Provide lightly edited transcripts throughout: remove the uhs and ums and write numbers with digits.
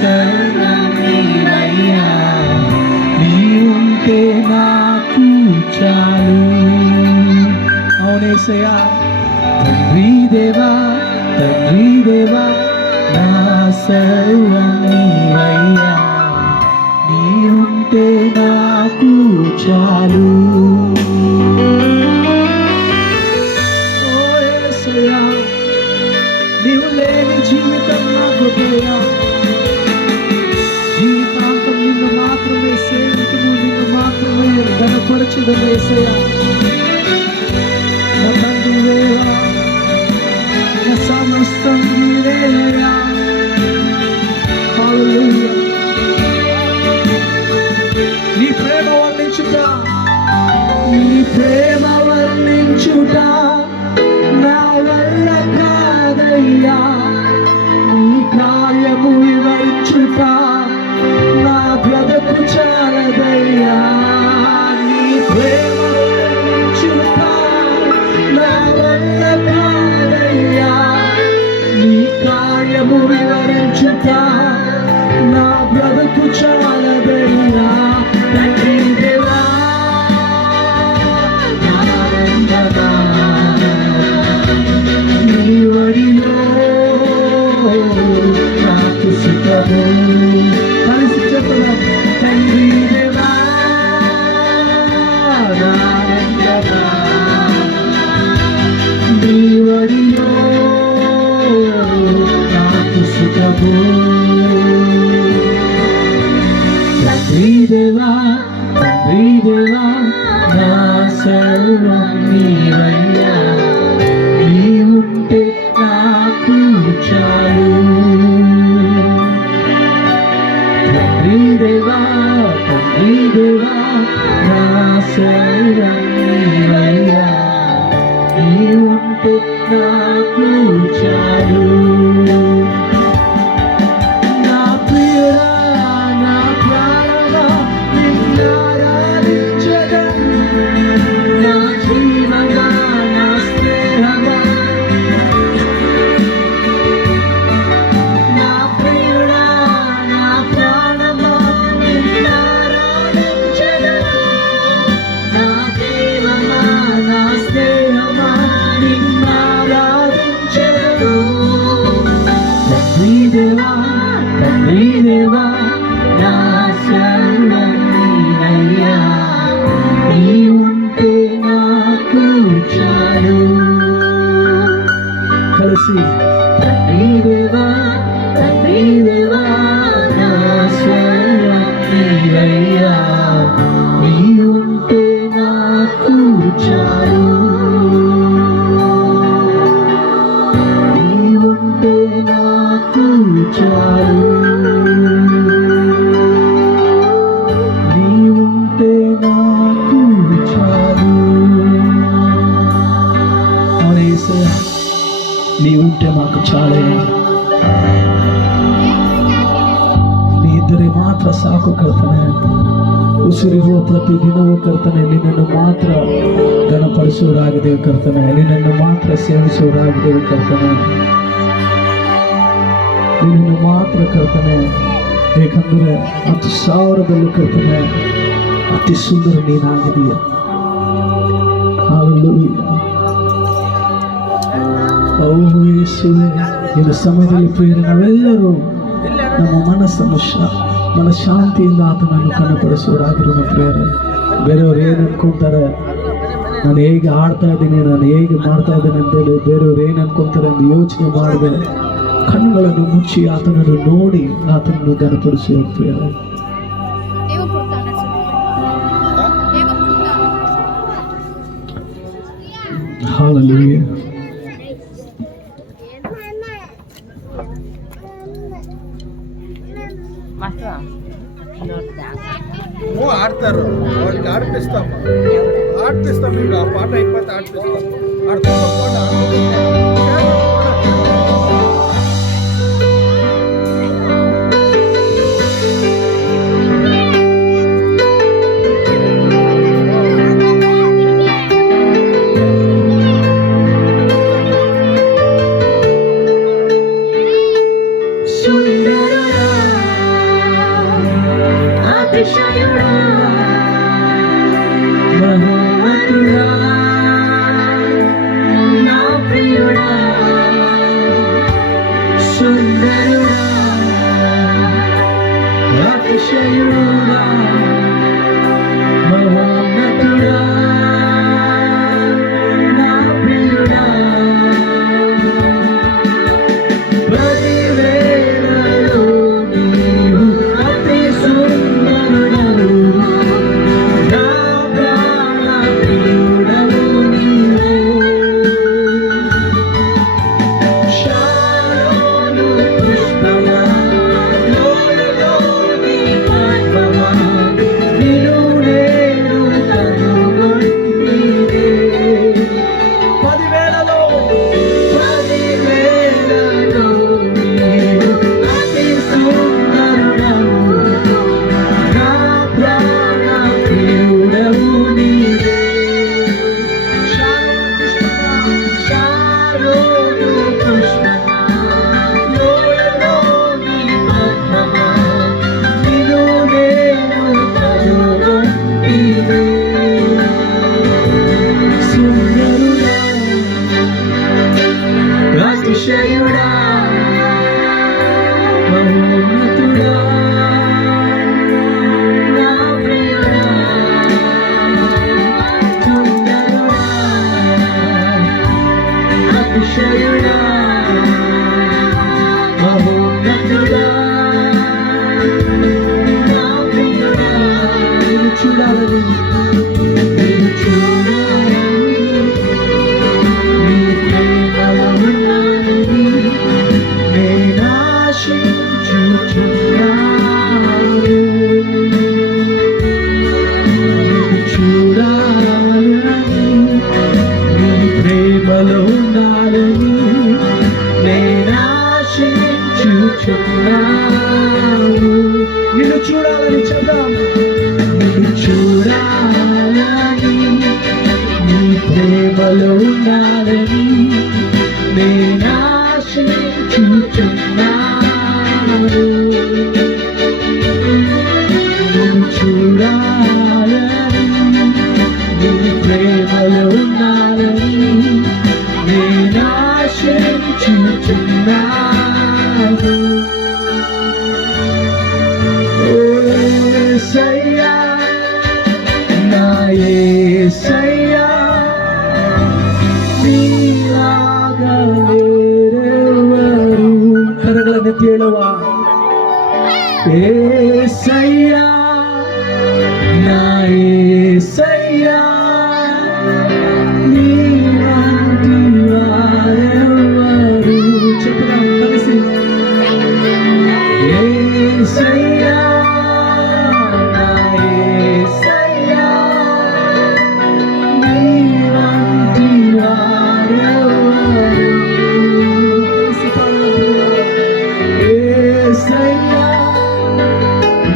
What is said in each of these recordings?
సర్వం నీవయ్యా, నీ ఉంటే నాకు చాలు. అవునేసయ్యా, తండ్రి దేవా తండ్రి దేవా నా సర్వం నీవయ్యా, నీ ఉంటే నాకు చాలు. నీవు లేని జీవితం నాకు దయా, జీవితాంతం నిన్ను మాత్రమే సేవితును, నిన్ను మాత్రమే ఘనపరచుదు యేసయ్యా. నా తండ్రి దేవా, నా సమస్తం నీవేనయ్యా. హల్లెలూయా. నీ ప్రేమ వర్ణించుట, నీ ప్రేమ వర్ణించుట నా వల్ల కాదయ్యా, నీ కార్యము వివరించుట నా బ్రతుకు చాలదయ్యా. నీ ప్రేమ వర్ణించుట నా వల్ల కాదయ్యా, నీ కార్యము వివరించుట నా బ్రతుకు చాలదయ్యా. తండ్రి దేవా నాకు సుఖము కలిసి చెప్పడం. తండ్రి దేవా నీ వడిలో నాకు సుఖము. తండ్రి దేవా తండ్రి దేవా నా సర్వం నీవయ్యా, నీ ఉంటే నాకు చాలు. తండ్రి దేవా నా సర్వం నీవయ్యా, నీ ఉంటే నాకు చాలు. నా ప్రియుడా నా ప్రాణమా నిన్నారాధించెదను, నా జీవమా నా స్నేహమా. నా ప్రియుడా నా ప్రాణమా నిన్నారాధించెదను, నా జీవమా నా స్నేహమా నిన్నారాధించెదను. తండ్రి దేవా నా సర్వం నీవయ్యా, నీ ఉంటే నాకు చాలు. కలిసి తండ్రి దేవా నా సర్వం నీవయ్యా, నీ ఉంటే నాకు చాలు. నీ ఉంటే నాకు చాలు. నీ ఉంటే నాకు చాలు. అవును యేసయ్యా, నీ ఉంటే మాకు చాలే. नी इधरे मात्र साಕು करताನೆ, ಉಸಿರಿರುವ ಪ್ರತಿ ದಿನವೂ ಕರ್ತನೆ ನಿನ್ನನ್ನು ಮಾತ್ರ ಘನಪಡಿಸುವರಾಗಿದೆ ಕರ್ತನೆ, ನಿನ್ನನ್ನು ಮಾತ್ರ ಸೇವಿಸುವರಾಗಿದೆ ಕರ್ತನೆ, ನಿನ್ನನ್ನು ಮಾತ್ರ ಕರ್ತನೆ. ಏಕೆಂದರೆ 10,000 ಕರ್ತನೆ ಅತಿ ಸುಂದರ ನೀನಾಗಿದೆಯಾ. ಹಲ್ಲೆಲೂಯಾ. ಓ ಯೇಸುವೇ, ಈ ಸಮಯದಲ್ಲಿ ಪ್ರಿಯರೇ, ನಾವೆಲ್ಲರೂ ನಮ್ಮ ಮನ ಶಾಂತಿಯಿಂದ ಆತನನ್ನು ಕನಪಡಿಸುವರಾಗಿರೋಣ ಪ್ರಿಯರೇ. ಬೇರೆಯವ್ರು ಏನು ಅನ್ಕೊಂತಾರೆ, ನಾನು ಹೇಗೆ ಆಡ್ತಾ ಇದ್ದೀನಿ, ನಾನು ಹೇಗೆ ಮಾಡ್ತಾ ಇದ್ದೇನೆ ಅಂತೇಳಿ ಬೇರೆಯವ್ರು ಏನು ಅನ್ಕೊಂತಾರೆ ಎಂದು ಯೋಚನೆ ಮಾಡದೆ ಕಣ್ಣುಗಳನ್ನು ಮುಚ್ಚಿ ಆತನನ್ನು ನೋಡಿ ಆತನನ್ನು ಘನಪಡಿಸುವ ಪ್ರಿಯರೇ. ಹಲ್ಲೆಲೂಯಾ. ఆడతారు, వాళ్ళకి ఆడిపిస్తాము. ఇక ఆ పాట అయిపోతే ఆడిపిస్తాం. అతిశయుడా మహోన్నతుడా నా ప్రియుడా పదివేలలో నీవు అతి సుందరుడవు నా ప్రాణ ప్రియుడవు నీవే శాలోను పుష్పమా లోయలోని పద్మమా నిన్ను నేను కనుగొంటినే పదివేలలో నీవు అతి సుందరుడవు నా ప్రాణ ప్రియుడవు నీవే శాలోను పుష్పమా లోయలోని పద్మమా నిన్ను నేను కనుగొంటినే సుందరుడా అతిశయుడా మహోన్నతుడా నా ప్రియుడా సుందరుడా అతిశయుడా మహోన్నతుడా నా ప్రియుడా నిన్ను చూడాలని నిన్ను చూడాలని నీ ప్రేమలో ఉన్నానని నేను ఆశించుచున్నాను నిన్ను చూడాలని నీ ప్రేమలో ఉండాలని నేను ఆశించుచున్నాను నిన్ను చూడాలని చెప్దాం నిన్ను చూడాలని నీ ప్రేమలో ఉండాలని నేను ఆశించుచున్నాను నిన్ను చూడాలని నీ ప్రేమలో ఉండాలని నేను ఆశించుచున్నాను యేసయ్యా నా యేసయ్యా నీలాగా వేరెవరు కరಗಳನ್ನು ಕೇಳುವ యేసయ్యా నా యేసయ్యా నీలాంటి వారెవరు చెప్పుదాం కలిసి యేసయ్యా నా యేసయ్యా నీలాంటి వారెవరు యేసయ్యా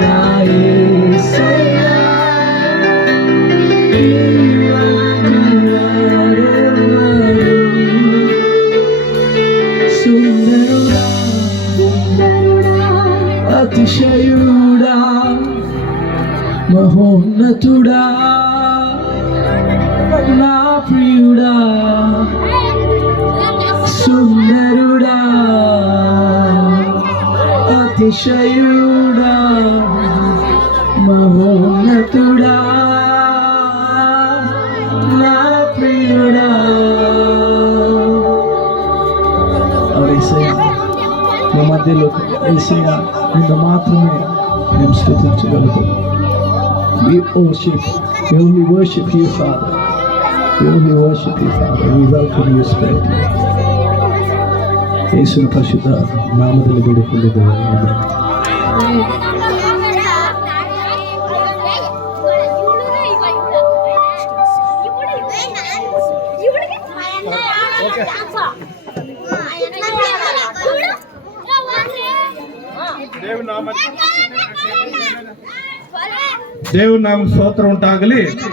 నా యేసయ్యా నీలాంటి వారెవరు సుందరుడా అతిశయుడా మహోన్నతుడా నా ప్రియుడా సుందరుడా అతిశయుడా మహోన్నతుడా నా ప్రియుడా మా మధ్యలో ఏసయ్యా నిన్ను మాత్రమే మేము స్తుతించగలుగుతాం. We worship you, Father. We only worship you, Father. We welcome you, Spirit. యేసుని పరిశుద్ధ నామములో వేడుకుంటున్నాము. దేవుని నామ స్తోత్రం ఉంటాగಲಿ.